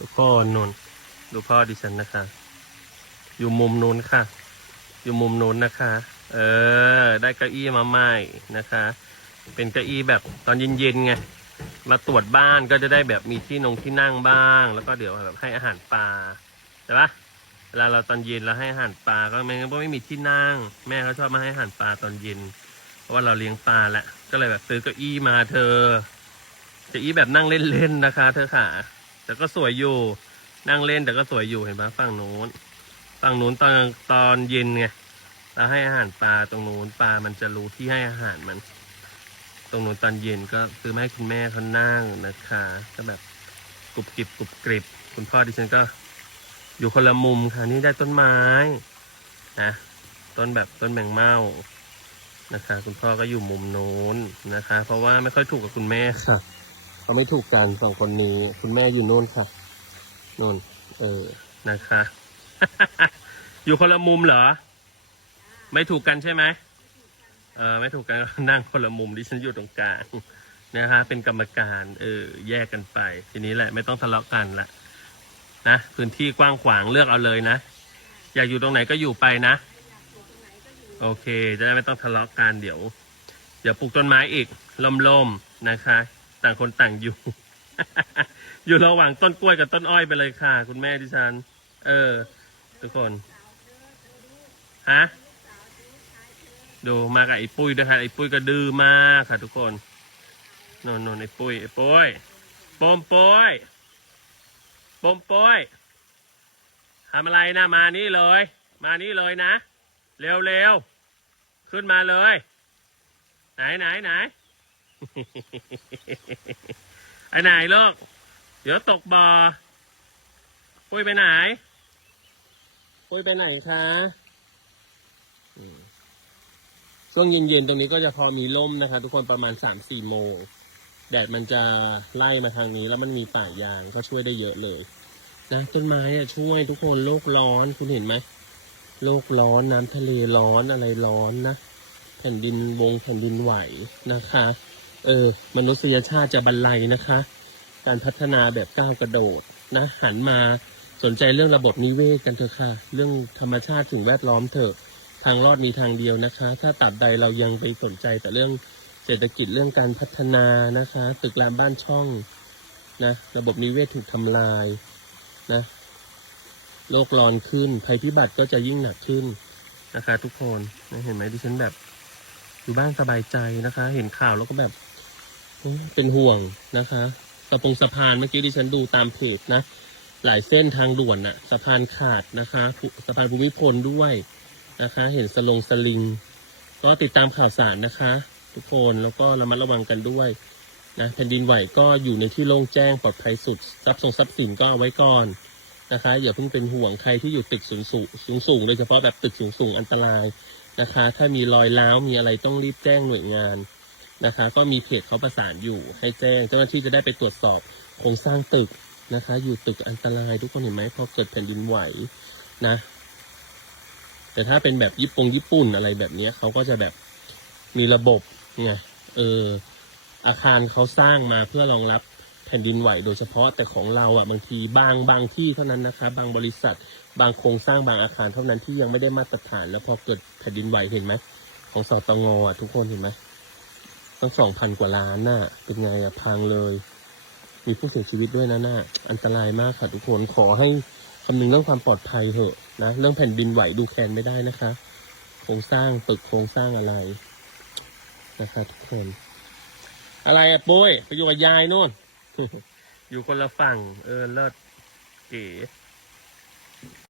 ทุกคนนนดูพ่อดิฉันนะคะ อยู่มุมนู้นค่ะ อยู่มุมนู้นนะคะ เออ ได้เก้าอี้มาใหม่นะคะ เป็นเก้าอี้แบบตอนเย็นๆไงมาตรวจบ้านก็จะได้แบบมีที่นงที่นั่งบ้าง แล้วก็เดี๋ยวแบบให้อาหารปลาใช่ปะเวลาเราตอนเย็นเราให้อาหารปลาก็ไม่งั้นก็ไม่มีที่นั่ง แม่เขาชอบมาให้อาหารปลาตอนเย็น เพราะว่าเราเลี้ยงปลาแหละก็เลยแบบซื้อเก้าอี้มาเธอเก้าอี้แบบนั่งเล่นๆนะคะ เธอค่ะ แต่ก็สวยอยู่ นั่งเล่นแต่ก็สวยอยู่เห็นปะฝั่งนู้น ฝั่งนู้นตอนตอนเย็นไงเราให้อาหารปลาตรงนู้นปลามันจะรู้ที่ให้อาหารมัน ตรงนู้นตอนเย็นก็ซื้อมาให้คุณแม่เขานั่งนะคะ ก็แบบกรุบกริบกรุบกริบ คุณพ่อดิฉันก็ อยู่คนละมุมค่ะนี่ได้ต้นไม้นะต้นแบบต้นแมงเม่านะคะ คุณพ่อก็อยู่มุมโน้นนะคะ เพราะว่าไม่ค่อยถูกกับคุณแม่ค่ะ เขาไม่ถูกกันสองคนนี้ คุณแม่อยู่โน่นค่ะโน่น เออนะคะ อยู่คนละมุมเหรอ ไม่ถูกกันใช่ไหมเออไม่ถูกกันนั่งคนละมุมดิฉันอยู่ตรงกลางนะคะเป็นกรรมการเออแยกกันไป ทีนี้แหละไม่ต้องทะเลาะกันละนะพื้นที่กว้างขวางเลือกเอาเลยนะ อยากอยู่ตรงไหนก็อยู่ไปนะโอเค จะได้ไม่ต้องทะเลาะกันเดี๋ยว เดี๋ยวปลูกต้นไม้อีกลมๆนะคะ ต่างคนต่างอยู่ อยู่ระหว่างต้นกล้วยกับต้นอ้อยไปเลยค่ะ คุณแม่ดิฉัน เออ ทุกคน ฮะ ดูมากับไอ้ปุ้ยด้วยค่ะไอ้ปุ้ยก็ดื้อมากค่ะ ทุกคนนนนนไอ้ปุ้ยไอ้ปุ้ยปมปุ้ยปมปุ้ยทำอะไรนะมานี่เลย มานี่เลยนะ เร็วเร็วขึ้นมาเลย ไหนไหนไหน ไอ้ไหนลูก เดี๋ยวตกบ่อปุ้ยไปไหน ปุ้ยไปไหนคะช่วงเย็นๆตรงนี้ก็จะพอมีร่มนะคะ ทุกคนประมาณสามสี่โมง แดดมันจะไล่มาทางนี้ แล้วมันมีป่ายางก็ช่วยได้เยอะเลยนะต้นไม้อะช่วยทุกคนโลกร้อนคุณเห็นไหมโลกร้อนน้ำทะเลร้อนอะไรร้อนนะ แผ่นดินวงแผ่นดินไหวนะคะ เออ มนุษยชาติจะบรรลัยนะคะ การพัฒนาแบบก้าวกระโดดนะหันมาสนใจเรื่องระบบนิเวศกันเถอะค่ะ เรื่องธรรมชาติสิ่งแวดล้อมเถอะทางรอดมีทางเดียวนะคะ ถ้าตัดใดเรายังไปสนใจแต่เรื่องเศรษฐกิจเรื่องการพัฒนานะคะ ตึกรามบ้านช่องนะระบบนิเวศถูกทำลายนะโลกร้อนขึ้น ภัยพิบัติก็จะยิ่งหนักขึ้นนะคะ ทุกคนนะเห็นไหมดิฉันแบบ อยู่บ้านสบายใจนะคะ เห็นข่าวแล้วก็แบบ เป็นห่วงนะคะสะพงสะพานเมื่อกี้ดิฉันดูตามเพจนะ หลายเส้นทางด่วนอะสะพานขาดนะคะสะพานภูมิพลด้วยนะคะ เห็นสลงสลิง ก็ติดตามข่าวสารนะคะ ทุกคนแล้วก็ระมัดระวังกันด้วยนะแผ่นดินไหวก็อยู่ในที่โล่งแจ้งปลอดภัยสุดทรัพย์ทรงทรัพย์สินก็เอาไว้ก่อนนะคะอย่าเพิ่งเป็นห่วงใครที่อยู่ตึกสูงสูงสูงสูงโดยเฉพาะแบบตึกสูงสูงอันตรายนะคะ ถ้ามีรอยร้าวมีอะไรต้องรีบแจ้งหน่วยงาน นะคะ ก็มีเพจเขาประสานอยู่ให้แจ้ง เจ้าหน้าที่จะได้ไปตรวจสอบโครงสร้างตึกนะคะ อยู่ตึกอันตรายทุกคนเห็นไหมพอเกิดแผ่นดินไหวนะ แต่ถ้าเป็นแบบญี่ปุ่งญี่ปุ่นอะไรแบบนี้เขาก็จะแบบมีระบบไงเอออาคารเขาสร้างมาเพื่อรองรับแผ่นดินไหวโดยเฉพาะแต่ของเราอะบางทีบางบางที่เท่านั้นนะคะ บางบริษัท บางโครงสร้างบางอาคารเท่านั้นที่ยังไม่ได้มาตรฐาน แล้วพอเกิดแผ่นดินไหวเห็นไหมของสตงอะทุกคนเห็นไหม ตั้งสองพันกว่าล้านน่ะ เป็นไงอะพังเลย มีผู้เสียชีวิตด้วยนะน่ะ อันตรายมากค่ะทุกคนขอให้คำนึงเรื่องความปลอดภัยเถอะนะเรื่องแผ่นดินไหวดูแคลนไม่ได้นะคะ โครงสร้างตึกโครงสร้างอะไร นะคะทุกคน อะไรอะปุ้ยไปอยู่กับยายนู่นอยู่คนละฝั่ง เออเลิศเก๋